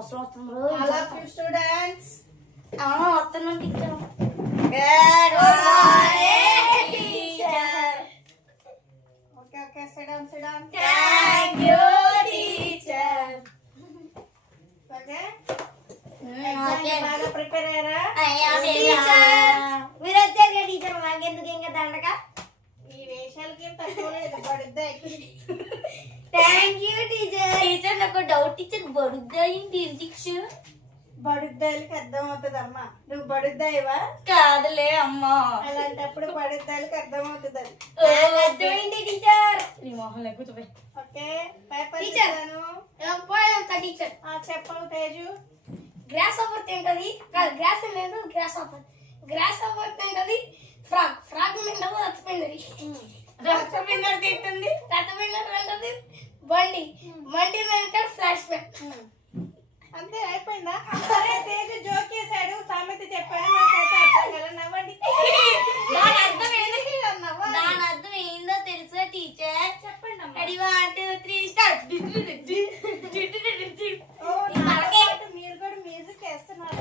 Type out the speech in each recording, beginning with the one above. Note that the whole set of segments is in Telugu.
ముసలి వస్తుంది. Hello students. వస్తున్నాం teacher. Okay sit down. Thank you teacher. Okay exam బాగా ప్రిపేర్ అయ్యారా? మీరు వచ్చారు టీచర్, మాకెందుకు ఇంకా దండక. ఈ వేషాలకి ఏం తక్కువ లేదు, పడుద్దా ఎక్కువ. Thank you teacher. టీచర్ నాకు డౌట్ టీచర్, బడుద్దా ఏంటి టీచర్? బడుద్దాయిలకి అర్థం అవుతుంది అమ్మా. నువ్వు బడుద్దాయివా? కాదులే అమ్మా. అలాంటప్పుడు బడుద్దాయిలకి అర్థం అవుతుంది. అర్థమైంది టీచర్. నీ మొహం లేకపోతే ఓకే పేపర్ టీచర్. టీచర్ చెప్పవు తేజు. గ్రాస్ ఓవర్ తింటది. గ్రాస్ లేదు, గ్రాస్ ఓవర్. గ్రాస్ ఓవర్ తింటది. ఫ్రాగ్ తింటది. రచ్చపిందరు తింటుంది. రచ్చపిందరు తింటది. బండి తింటాడు. Flash back. అంతే అయిపోయిందా? సరే తేజు జోక్ చేశాడు, సామెత చెప్పాడు, నాకైతే అర్థం కదా. నవ్వండి. దాని అర్థం ఏందో తెలుసా టీచర్? చెప్పండి అమ్మా. Ready 1 2 3 start. మీరు కూడా మ్యూజిక్ వేస్తున్నారు.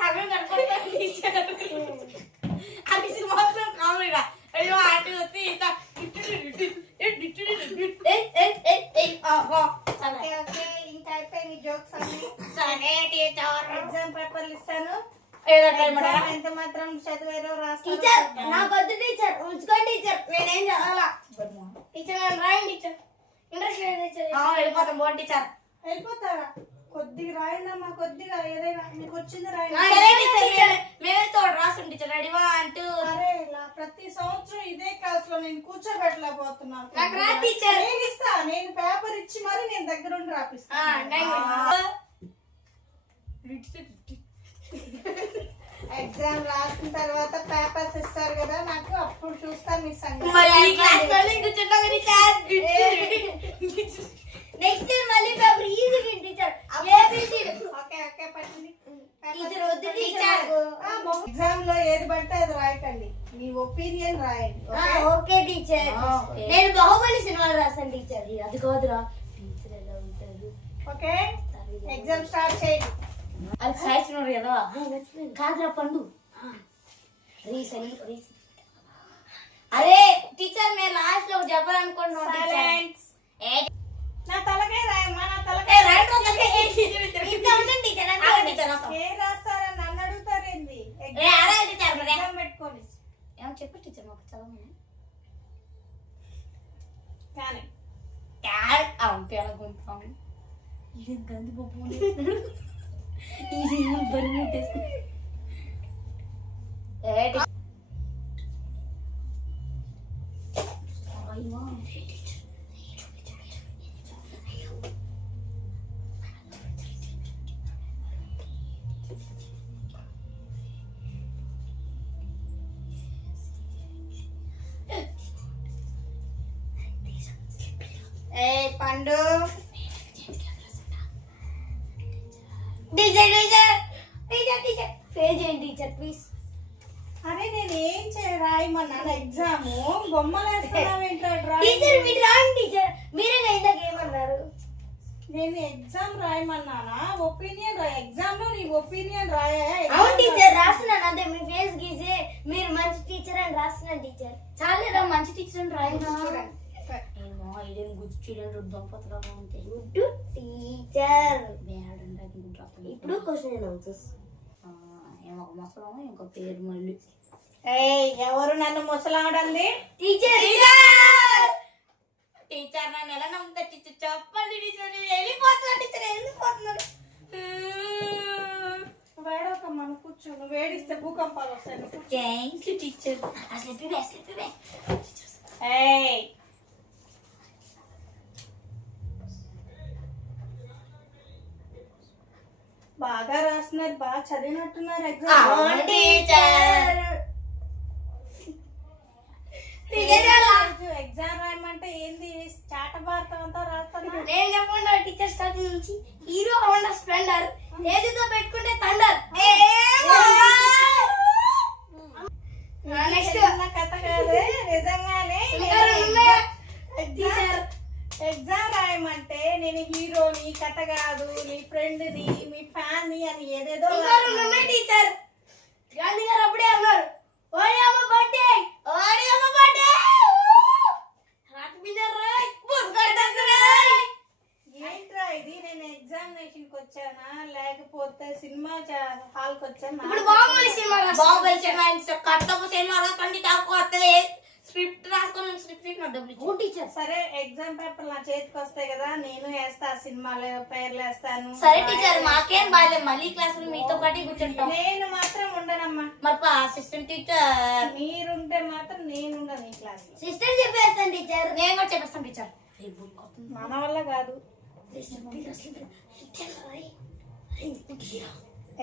సగం కనుకుంటారు టీచర్. అది మాత్రం కామెడీగా. Ready 1 2 3 start. ఓకే ఇంకా అయిపోయింది జోక్స్ అన్ని. సరే టీచర్. ఎగ్జామ్ పేపర్లు ఇస్తాను. ఎగ్జామ్ ఎంత మాత్రం చదివారో టీచర్ రాస్తారు. నాకు వద్దు టీచర్, ఉంచుకోండి టీచర్. నేనేం చదవాలా టీచర్? నేను రాయండి టీచర్. ఇంట్రెస్ట్ లేదు టీచర్. వెళ్ళిపోతాం. బాగుంది టీచర్. వెళ్ళిపోతారా? కొద్దిగా రాయండి అమ్మా, కొద్దిగా ఏదైనా మీకు వచ్చింది సరే రాయండి. టీచర్, మేమే తోడు రాస్తాం టీచర్. రెడీ 1 2. అరే ప్రతి సంవత్సరం ఇదే క్లాస్ లో నేను కూర్చోబెట్టలేకపోతున్నాను. నాకు రా టీచర్. నేను ఇస్తా, నేను పేపర్ ఇచ్చి మరి నేను దగ్గర ఉండి రాపిస్తా. ఎగ్జామ్ రాసిన తర్వాత పేపర్స్ ఇస్తారు కదా నాకు, అప్పుడు చూస్తా మీ సంగతి. నెక్స్ట్ మళ్ళీ paper easy teacher. Okay okay పట్టండి. టీచర్ వద్దు టీచర్. ఎగ్జామ్ లో ఏది పడితే అది రాయకండి, మీ ఒపీనియన్ రాయండి. Okay teacher. నేను బాహుబలి సినిమాలు రాస్తాను టీచర్. అది కాదురా టీచర్ ఎలా ఉంటారు. ఓకే ఎగ్జామ్ స్టార్ట్ చేయండి. అది సాయిస్తున్నాడు కదా. కాదురా పండు. అరే టీచర్ మేము లాస్ట్ లో చెప్పాలనుకుంటున్నాం టీచర్. నా తలకాయ రాయమ్మా, నా తలకాయ. ఏం రాస్తారని నన్ను అడుగుతారేంది? ఎగ్జామ్ పెట్టుకోండి. ఏమో చెప్పు టీచర్ మాకు చదవమని. కానీ గంది పప్పు ఈ సినిమా బరువు తీసుకుని పండు teacher teacher teacher teacher fail చేయండి టీచర్ ప్లీజ్. అరే నేను ఏం రాయమన్నాను? ఎగ్జామ్ బొమ్మలు వేస్తున్నావేంటో టీచర్ మీరు రాయండి టీచర్. మీరే ఇందాక ఏమన్నారు? నేను ఎగ్జామ్ రాయమన్నానా? ఒపీనియన్ రాయ. ఎగ్జామ్ లో నీ ఒపీనియన్ రాయా? అవును టీచర్ రాస్తున్నాను అంతే. మీ ఫేస్ గీసే మీరు మంచి టీచర్ అని రాస్తున్నాను టీచర్. చాలేదా మంచి టీచర్ అని రాయనా? ఇదేం గుడ్ స్టూడెంట్ దంపతులుగా ఉంటాయి. Good teacher. ఇప్పుడు క్వశ్చన్ ఆన్సర్స్. ఏమో మొసలము ఇంకో పేరు మళ్ళీ. ఎవరు నన్ను ముసలాడండి? టీచర్ టీచర్ నన్ను ఎలా నమ్ముతా టీచర్? చెప్పండి టీచర్. వెళ్ళిపోతున్నా టీచర్, వెళ్ళిపోతున్నాడు. వేడొకమ్మా, నువ్వు కూర్చో. నువ్వు వేడిస్తే భూకంపాలు వస్తాయి. Thank you teacher. అసలు బాగా రాస్తున్నారు, బాగా చదివినట్టున్నారు ఎగ్జామ్. ఎగ్జామ్ రాయమంటే ఏంది చాట భారతం అంతా రాస్తాను. నేను చెప్పండి టీచర్ స్టార్టింగ్ నుంచి. హీరో హోండా స్ప్లెండర్, ఏదితో పెట్టుకుంటే థండర్. నెక్స్ట్ కథ కాదు నిజంగానే. ఎగ్జామ్ రాయమంటే నేను హీరోని, కథ కాదు, నీ ఫ్రెండ్ని మీ ఫ్యాన్ ని అని ఏదేదో టీచర్ గాంధీ గారు అప్పుడే అన్నారు ఓడి అమ్మ బర్త్డే ఏంట్రా ఇది, నేను ఎగ్జామినేషన్ కి వచ్చానా లేకపోతే సినిమా హాల్ కి వచ్చానా? ఇప్పుడు బాహుబలి సినిమా కట్టపు సినిమా రాసుకోండి తక్కువ వస్తుంది స్క్రిప్ట్ రాసుకొని స్క్రిప్ట్ టీచర్. సరే ఎగ్జామ్ పేపర్ నా చేతికి వస్తాయి కదా, నేను వేస్తా సినిమాలో పేర్లు వేస్తాను. సరే టీచర్ మాకేం బాధ మళ్ళీ క్లాస్ మీతో పాటు కూర్చుంటాం. నేను మాత్రం ఉండనమ్మా. మరి అసిస్టెంట్ టీచర్ మీరుంటే మాత్రం నేను ఉండను ఈ క్లాస్ లో. సిస్టర్ చెప్పేస్తాను టీచర్. నేను కూడా చెప్పేస్తాను టీచర్. మన వల్ల కాదు.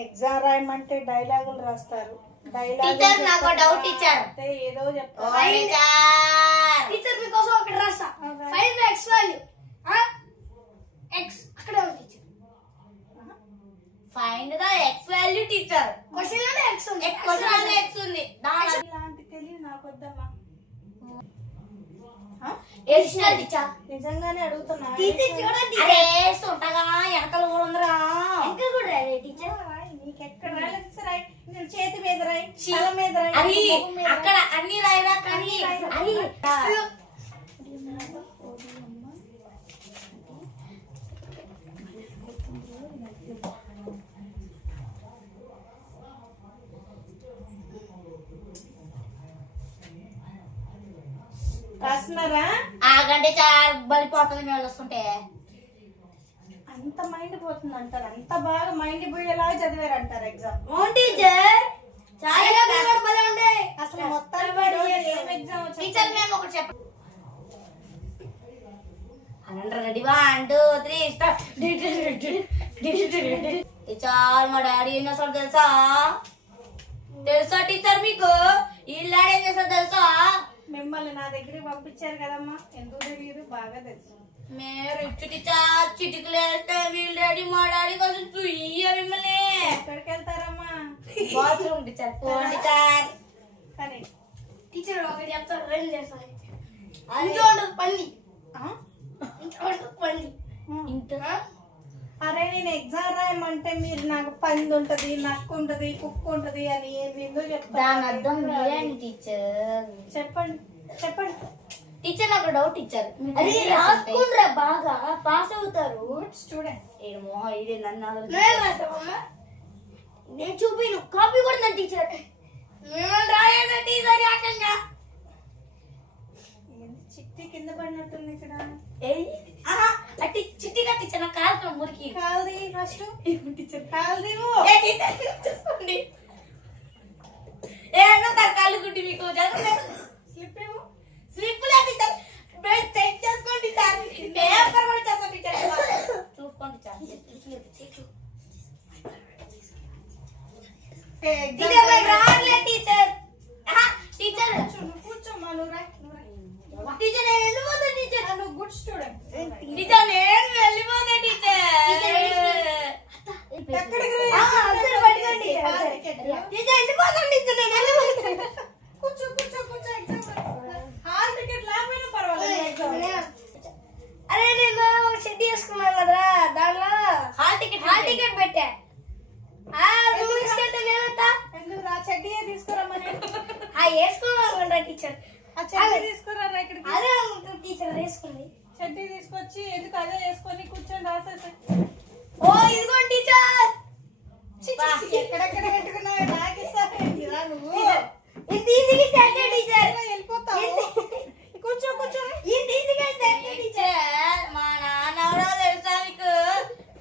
ఎగ్జామ్ రాయమంటే డైలాగులు రాస్తారు. టీచర్ నాకు డౌట్ టీచర్. ఏదో చెప్తారు టీచర్ మీకోసం ఒకటి రాస్తా. Find the x value. x అక్కడ ఉంది teacher. Find the x value teacher. Question లోనే x ఉంది. క్వశ్చన్ లోనే x ఉంది. ఇలాంటి తెలియదు నాకు వద్దమ్మా. Additional teacher. నిజంగానే అడుగుతున్నా. టీచర్ చూడండి. అరే సొంటగా వెనకలు కూడా ఉందిరా. వెనకలు కూడా రాయలే టీచర్. నీకెక్కడ రాలేదు రాయి. నేను చేతి మీద రాయి, తల మీద రాయి, అది ముఖం మీద రాయి. అక్కడ అన్ని రాయరా కానీ అది రాస్తున్నారా? ఆగంటే చాలా బలిపోతుంది మేము వస్తుంటే. అంత మైండ్ పోతుంది అంటారు, అంత బాగా మైండ్ పోయేలా చదివారు అంటారు ఎగ్జామ్. టీచర్ చాలా బలే ఉండే. అసలు మొత్తం ఏం ఎగ్జామ్ టీచర్ మేము ఒకటి చెప్పండి. Ready 1 2 3 start. టీచర్ మా డాడీ ఏం చేస్తాడు తెలుసా? తెలుసా టీచర్ మీకు? ఇల్లాడు ఏం చేస్తాడు తెలుసా? మిమ్మల్ని నా దగ్గరికి పంపించారు కదమ్మా, ఎందుకు తెలియదు, బాగా తెలుసు. మీరు టీచర్ చిటికలు వేస్తే వీళ్ళు డాడీ మా డాడీ కోసం చూయ్య మిమ్మల్ని. ఎక్కడికి వెళ్తారమ్మా? Bathroom teacher. Phone teacher. సరే టీచర్ ఒకటి చెప్తారు, రెండు చేస్తారు. ఇంట్లో పంది. పంది ఇంట్లో. అరే నేను ఎగ్జామ్ రాయమంటే మీరు నాకు పంది ఉంటది, నక్కు ఉంటది, కుక్క ఉంటది అని ఏందో చెప్తారు. దాని అర్థం మీరేంటి టీచర్? చెప్పండి చెప్పండి. టీచర్ నాకు డౌట్ టీచర్. అది రాసుకుంటారా బాగా పాస్ అవుతారు. స్టూడెంట్ ఏమో ఇది నన్ను నేను చూపిను కాపీ కూడా టీచర్. రాయదా టీచర్ ఏకంగా చిట్టి కింద పడినట్టుంది ఇక్కడ. అట్టి చిట్టి కట్టించిన కాలు మురికి కాల్ది ఫస్ట్ కాల్ది చూసుకోండి. ఏదో కాలు గుడ్డి మీకు స్లిప్ ఏమో స్లిప్ లేదు టీచర్. చెక్ చేసుకోండి సార్. పేపర్ కూడా చేస్తాం టీచర్. చూసుకోండి సార్. రావట్లేదు టీచర్. టీచర్ కూర్చోమ్మా, నువ్వు రాయి. టీచర్ నేను వెళ్ళిపోతా టీచర్. నువ్వు గుడ్ స్టూడెంట్. టీచర్ నేను వెళ్ళిపోతా టీచర్. ఎక్కడికి పట్టుకోండి టీచర్. వెళ్ళిపోతాను టీచర్. నేను వెళ్ళిపోతాను. కూర్చో కూర్చో కూర్చో. ఎగ్జామ్ హాల్ టికెట్ లేకపోయినా పర్వాలేదు. అరే నేను షెడ్ వేసుకున్నాను కదా, దాంట్లో హాల్ టికెట్ పెట్టా. ఎందుకు రా చెడ్డీయే తీసుకురమ్మని. వేసుకున్నా టీచర్. ఆ చెడ్డీ తీసుకురారా ఇక్కడికి. అదే టీచర్ వేసుకుంది. చెడ్డీ తీసుకొచ్చి ఎందుకు అదే వేసుకొని కూర్చొని రాసేసి. ఓ ఇదిగోండి టీచర్. ఎక్కడెక్కడ పెట్టుకున్నావు నాకు ఇస్తాను రా నువ్వు. ఇంత ఈజీగా చేయండి టీచర్. వెళ్ళిపోతావు. కూర్చో కూర్చో. ఇంత ఈజీగా చేయండి టీచర్. మా నాన్న ఎవరో తెలుసా మీకు?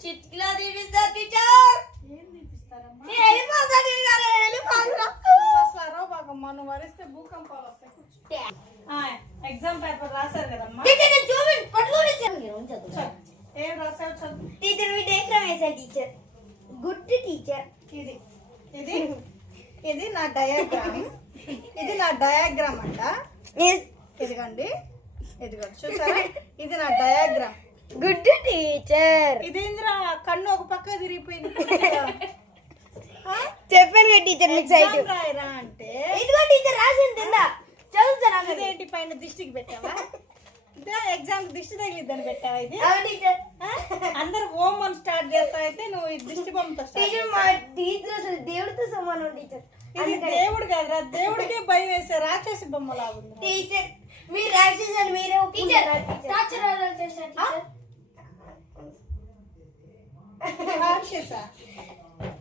చిట్కిలో తీపిస్తా టీచర్. ఏం తీపిస్తారమ్మా? వెళ్ళిపోతా టీచర్. వెళ్ళిపోతా. అసలు అరవ బాగమ్మా, నువ్వు వరిస్తే భూకంపాలు వస్తాయి. ఎగ్జామ్ పేపర్ రాశారు కదమ్మా. టీచర్ నేను చూడండి పట్టుకోండి టీచర్. ఏం రాసావు చదువు. టీచర్ మీ డయాగ్రామ్ వేసాను టీచర్. Good teacher. ఇది ఇది ఇది నా డయాగ్రామ్. ఇది నా డయాగ్రామ్ అంట. ఇదిగోండి ఇదిగోండి చూసారా, ఇది నా డయాగ్రామ్. Good teacher. ఇదేంద్రా కన్ను ఒక పక్క తిరిగిపోయింది. చెప్పాను కదా టీచర్ మీకు సైట్ రాయరా అంటే ఇదిగో టీచర్ రాసింది తిందా చదువుతారా. ఇదేంటి పైన దిష్టికి పెట్టావా? ఎగ్జామ్ దిష్టి తగిలిద్దని పెట్టావా ఇది అవును టీచర్. ఆ? అందరు ఓం అని స్టార్ట్ చేస్తా అయితే నువ్వు ఈ దిష్టి బొమ్మతో స్టార్ట్ టీచర్ మా టీచర్ అసలు దేవుడితో సమానం టీచర్. ఇది దేవుడు కాదురా, దేవుడికే భయం వేసే రాక్షసి బొమ్మలా ఉంది. టీచర్ మీరు రాక్షసి అని మీరే టీచర్ టార్చర్ అవ్వాలో తెలుసా టీచర్? రాక్షస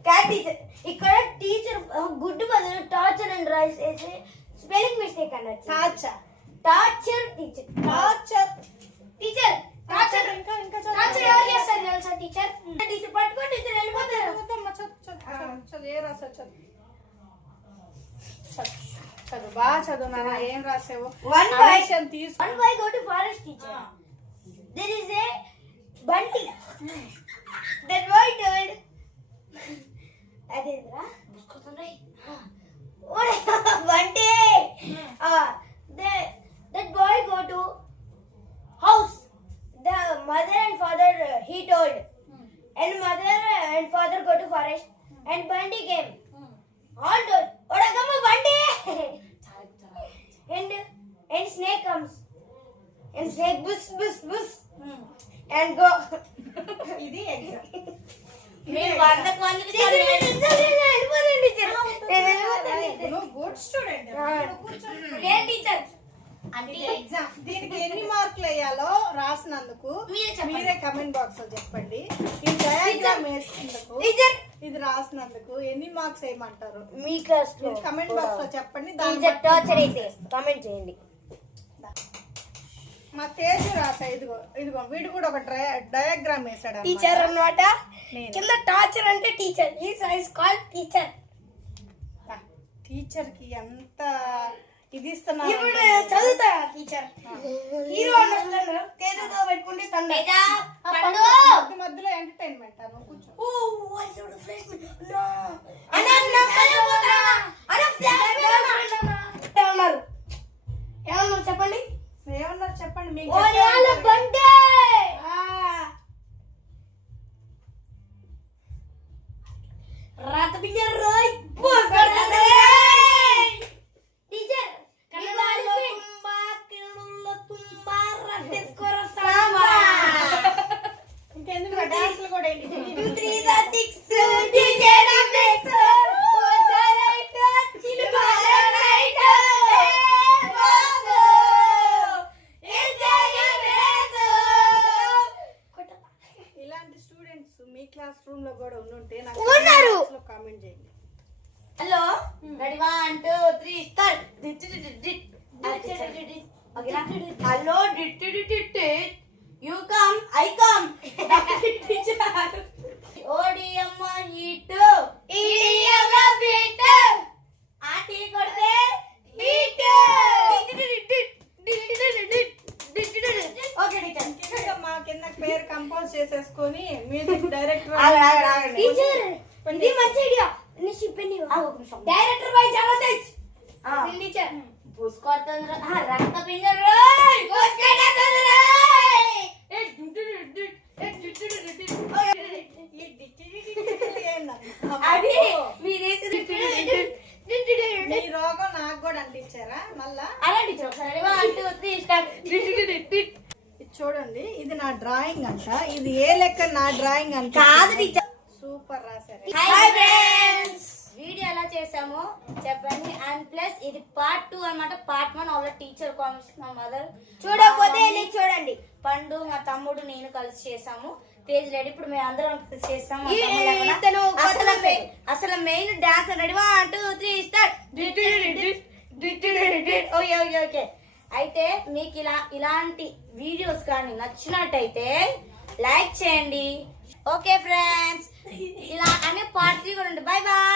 కాదు టీచర్, ఇక్కడ టీచర్ గుడ్డు బదులు టార్చర్ అని రాసేసి స్పెల్లింగ్ మిస్టేక్ అన్నట్టు. Torture teacher. Torture teacher torture ఇంకా ఇంకా టార్చర్ ఎవరు చేస్తారు తెలుసా టీచర్? టీచర్ పట్టుకొని టీచర్ వెళ్ళిపోతారు. చదువు ఏ రాసా చదువు చదువు బాగా చదువు నాన్న. ఏం రాసావు? One boy. ఆడిషన్ తీసు One boy go to forest teacher. There is a bunty. That boy told. అదేంద్రా ముసుకుతుండ్రై. Bunty. That boy go to house. The mother and father he told. And mother and father go to forest. And Bunty came. All told. Odagama Bunty. And snake comes. And snake bush bush bush. And go. ఇది ఎగ్జామ్. మీరు వందకు వందకు నువ్వు గుడ్ స్టూడెంట్. టీచర్ అంటే ఎగ్జామ్ దీనికి ఎన్ని మార్కులు వేయాలో రాసినందుకు మీరే కమెంట్ బాక్స్ లో చెప్పండి. ఈ డయాగ్రామ్ వేసినందుకు ఇది రాసినందుకు ఎన్ని మార్క్స్ వేయమంటారు మీ క్లాస్ లో కమెంట్ బాక్స్ లో చెప్పండి. టీచర్ టార్చర్ అయితే కామెంట్ చేయండి. మా తేజు రాసా. ఇదిగో ఇదిగో వీడు కూడా ఒక డయాగ్రామ్ వేసాడు అన్నమాట. టీచర్ అన్నమాట. నేను. కింద టార్చర్ అంటే teacher. Is called teacher. Teacher కి ఎంత ఇది ఇస్తున్నా ఇప్పుడు చదువుతా టీచర్. హీరో అన్నట్లు తేజతో పెట్టుకుంటే మధ్య మధ్యలో ఎంటర్టైన్మెంట్ నువ్వు కూర్చో. ఏమన్నా చెప్పండి. ఏమన్నారు చెప్పండి. మీకు బంటే రాత పింజర్ రోయ్ టీచర్ కన్నడలో ತುಂಬಾ కిరణుల్లో ತುಂಬಾ రట్టెస్కోర సాంబా. ఇంకెందుకు డాన్స్లు కూడా ఏంటి? 2 3 the 6 టీచర్ నెక్స్ట్ రైట్ చిలుమ రైట్ ఇలాంటి స్టూడెంట్స్ మీ క్లాస్ రూమ్ లో కూడా ఉండుంటే ఉన్నారు. నాకు కామెంట్ చేయండి. Hello ready 1 2 3 start. Hello you come I come teacher. ఓడియమ్మ హీట్ ఈడియమ్మ బీట్ ఆటి కొడితే హీట్. Okay teacher. ఇంకా మా కింద పేరు కంపోజ్ చేసేసుకొని మ్యూజిక్ డైరెక్టర్ టీచర్ ఇది మంచి ఐడియా. నిషి పెన్ని డైరెక్టర్ బై జబర్దస్త్. టీచర్ పూసుకోతుంద్ర రక్త పింజర్ రోయ్ పూసుకోతుంద్ర అది మీరేసి మీ రోగం నాకు కూడా అంటించారా మళ్ళా? అలా టీచర్ ఒకసారి 1 2 3 స్టార్ట్. ఇది చూడండి, ఇది నా డ్రాయింగ్ అంట. ఇది ఏ లెక్క నా డ్రాయింగ్ అంట కాదు టీచర్. సూపర్ రాశారు. హాయ్ ఫ్రెండ్స్, వీడియో ఎలా చేసామో చెప్పండి. అండ్ ప్లస్ ఇది పార్ట్ 2 అన్నమాట. పార్ట్ 1 ఆల్రెడీ టీచర్ కామెంట్స్ మా మదర్ చూడకపోతే వెళ్ళి చూడండి. పండు మా తమ్ముడు నేను కలిసి చేసాము. తేజ్ రెడీ. ఇప్పుడు మేము అందరం కలిసి చేస్తాము. అసలు main dance ready 1 2 3 start. Okay okay okay. అయితే మీకు ఇలాంటి వీడియోస్ కానీ నచ్చినట్టయితే లైక్ చేయండి. ఓకే ఫ్రెండ్స్, ఇలా అనే పార్ట్ 3 కూడా ఉంటుంది. Bye bye.